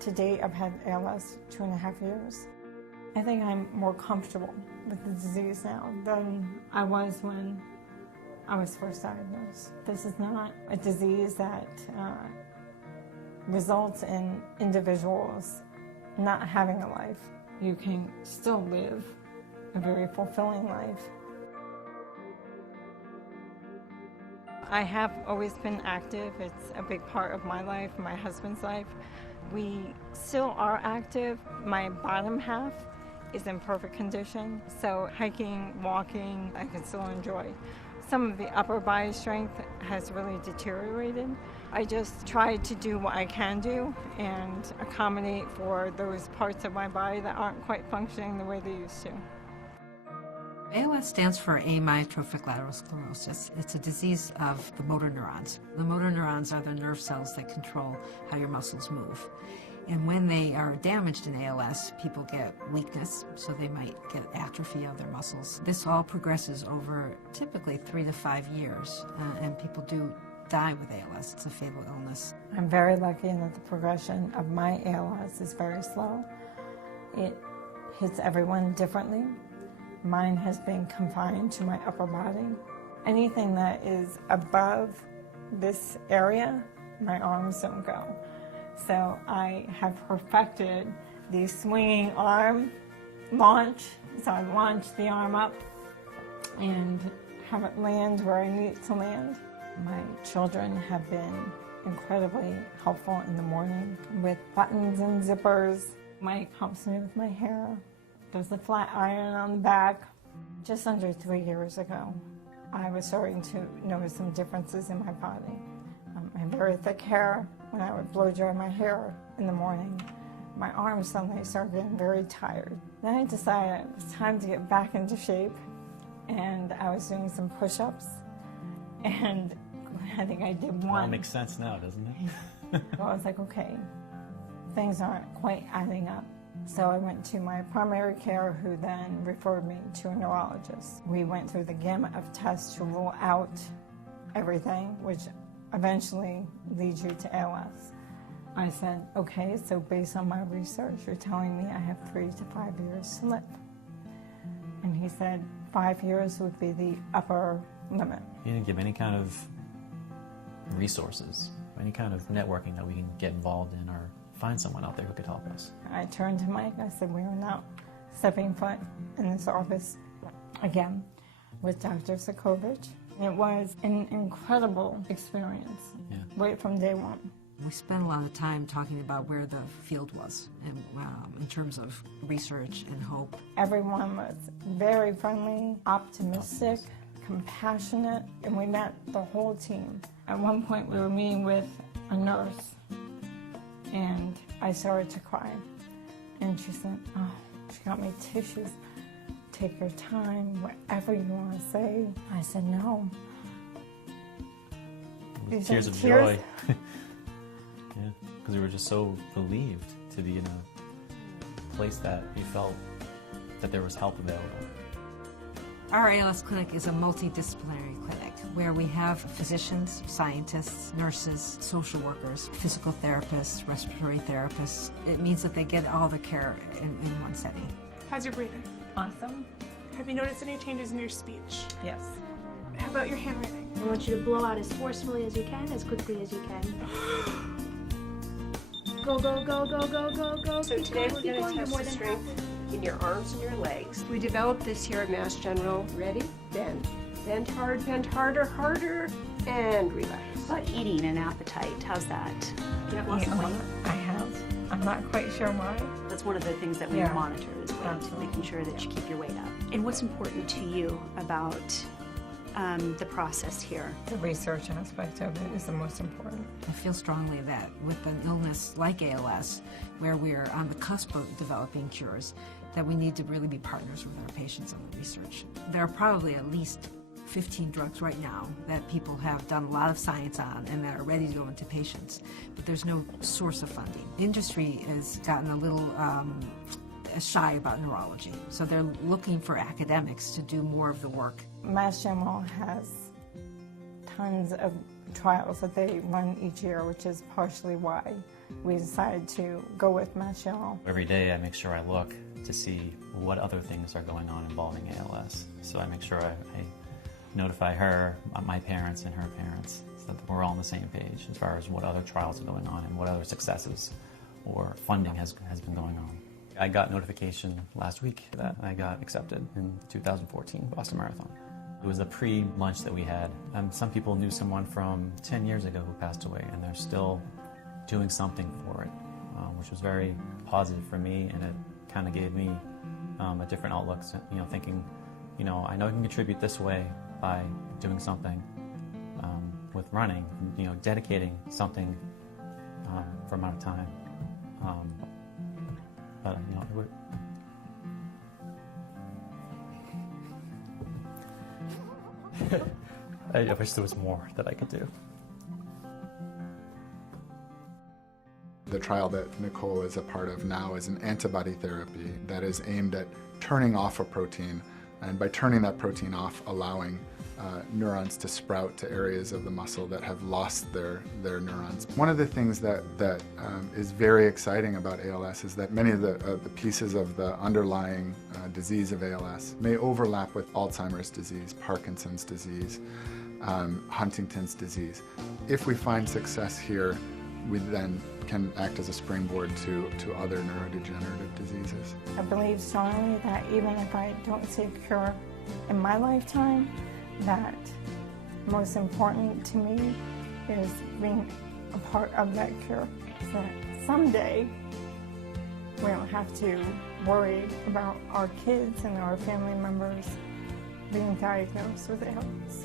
To date, I've had ALS 2.5 years. I think I'm more comfortable with the disease now than I was when I was first diagnosed. This is not a disease that results in individuals not having a life. You can still live a very fulfilling life. I have always been active. It's a big part of my life, my husband's life. We still are active. My bottom half is in perfect condition, so hiking, walking, I can still enjoy. Some of the upper body strength has really deteriorated. I just try to do what I can do and accommodate for those parts of my body that aren't quite functioning the way they used to. ALS stands for Amyotrophic Lateral Sclerosis. It's a disease of the motor neurons. The motor neurons are the nerve cells that control how your muscles move. And when they are damaged in ALS, people get weakness, so they might get atrophy of their muscles. This all progresses over typically 3 to 5 years, and people do die with ALS. It's a fatal illness. I'm very lucky in that the progression of my ALS is very slow. It hits everyone differently. Mine has been confined to my upper body. Anything that is above this area, my arms don't go. So I have perfected the swinging arm launch. So I launch the arm up and have it land where I need it to land. My children have been incredibly helpful in the morning with buttons and zippers. Mike helps me with my hair, does the flat iron on the back. Just under 3 years ago, I was starting to notice some differences in my body. I have very thick hair. When I would blow dry my hair in the morning, my arms suddenly started getting very tired. Then I decided it was time to get back into shape, and I was doing some push-ups, and I think I did one. It all makes sense now, doesn't it? So I was like, okay, things aren't quite adding up. So I went to my primary care, who then referred me to a neurologist. We went through the gamut of tests to rule out everything, which eventually leads you to ALS. I said, okay, so based on my research, you're telling me I have 3 to 5 years to live. And he said 5 years would be the upper limit. You didn't give any kind of resources, any kind of networking that we can get involved in or find someone out there who could help us. I turned to Mike, I said, we are not stepping foot in this office again with Dr. Sokovich. It was an incredible experience, right from day one. We spent a lot of time talking about where the field was and in terms of research and hope. Everyone was very friendly, optimistic, compassionate, and we met the whole team. At one point we were meeting with a nurse, and I started to cry. And she said, oh, she got me tissues. Take your time, whatever you want to say. I said, no. Tears of joy. Yeah, because we were just so relieved to be in a place that you felt that there was help available. Our ALS clinic is a multidisciplinary clinic where we have physicians, scientists, nurses, social workers, physical therapists, respiratory therapists. It means that they get all the care in one setting. How's your breathing? Awesome. Have you noticed any changes in your speech? Yes. How about your handwriting? I want you to blow out as forcefully as you can, as quickly as you can. Go, go, go, go, go, go, go. So Keep today going, we're keep going going. to You're test more the than strength halfway. in your arms and your legs. We developed this here at Mass General. Ready? Bend. Bend hard, bend harder, harder, and relax. About eating and appetite, how's that? You have lots of weight. I have. I'm not quite sure why. That's one of the things that we monitor is weight, Absolutely. making sure that you keep your weight up. And what's important to you about the process here? The research aspect of it is the most important. I feel strongly that with an illness like ALS, where we're on the cusp of developing cures, that we need to really be partners with our patients on the research. There are probably at least 15 drugs right now that people have done a lot of science on and that are ready to go into patients, but there's no source of funding. Industry has gotten a little shy about neurology, so they're looking for academics to do more of the work. Mass General has tons of trials that they run each year, which is partially why we decided to go with Mass General. Every day I make sure I look to see what other things are going on involving ALS. So I make sure I notify her, my parents, and her parents, so that we're all on the same page as far as what other trials are going on and what other successes or funding has been going on. I got notification last week that I got accepted in 2014 Boston Marathon. It was a pre-lunch that we had. Some people knew someone from 10 years ago who passed away, and they're still doing something for it, which was very positive for me, and it kind of gave me a different outlook, thinking, I know I can contribute this way by doing something with running, dedicating something for amount of time. But I wish there was more that I could do. The trial that Nicole is a part of now is an antibody therapy that is aimed at turning off a protein, and by turning that protein off, allowing neurons to sprout to areas of the muscle that have lost their neurons. One of the things that is very exciting about ALS is that many of the pieces of the underlying disease of ALS may overlap with Alzheimer's disease, Parkinson's disease, Huntington's disease. If we find success here, we then can act as a springboard to other neurodegenerative diseases. I believe strongly that even if I don't see a cure in my lifetime, that most important to me is being a part of that cure. So that someday we don't have to worry about our kids and our family members being diagnosed with ALS.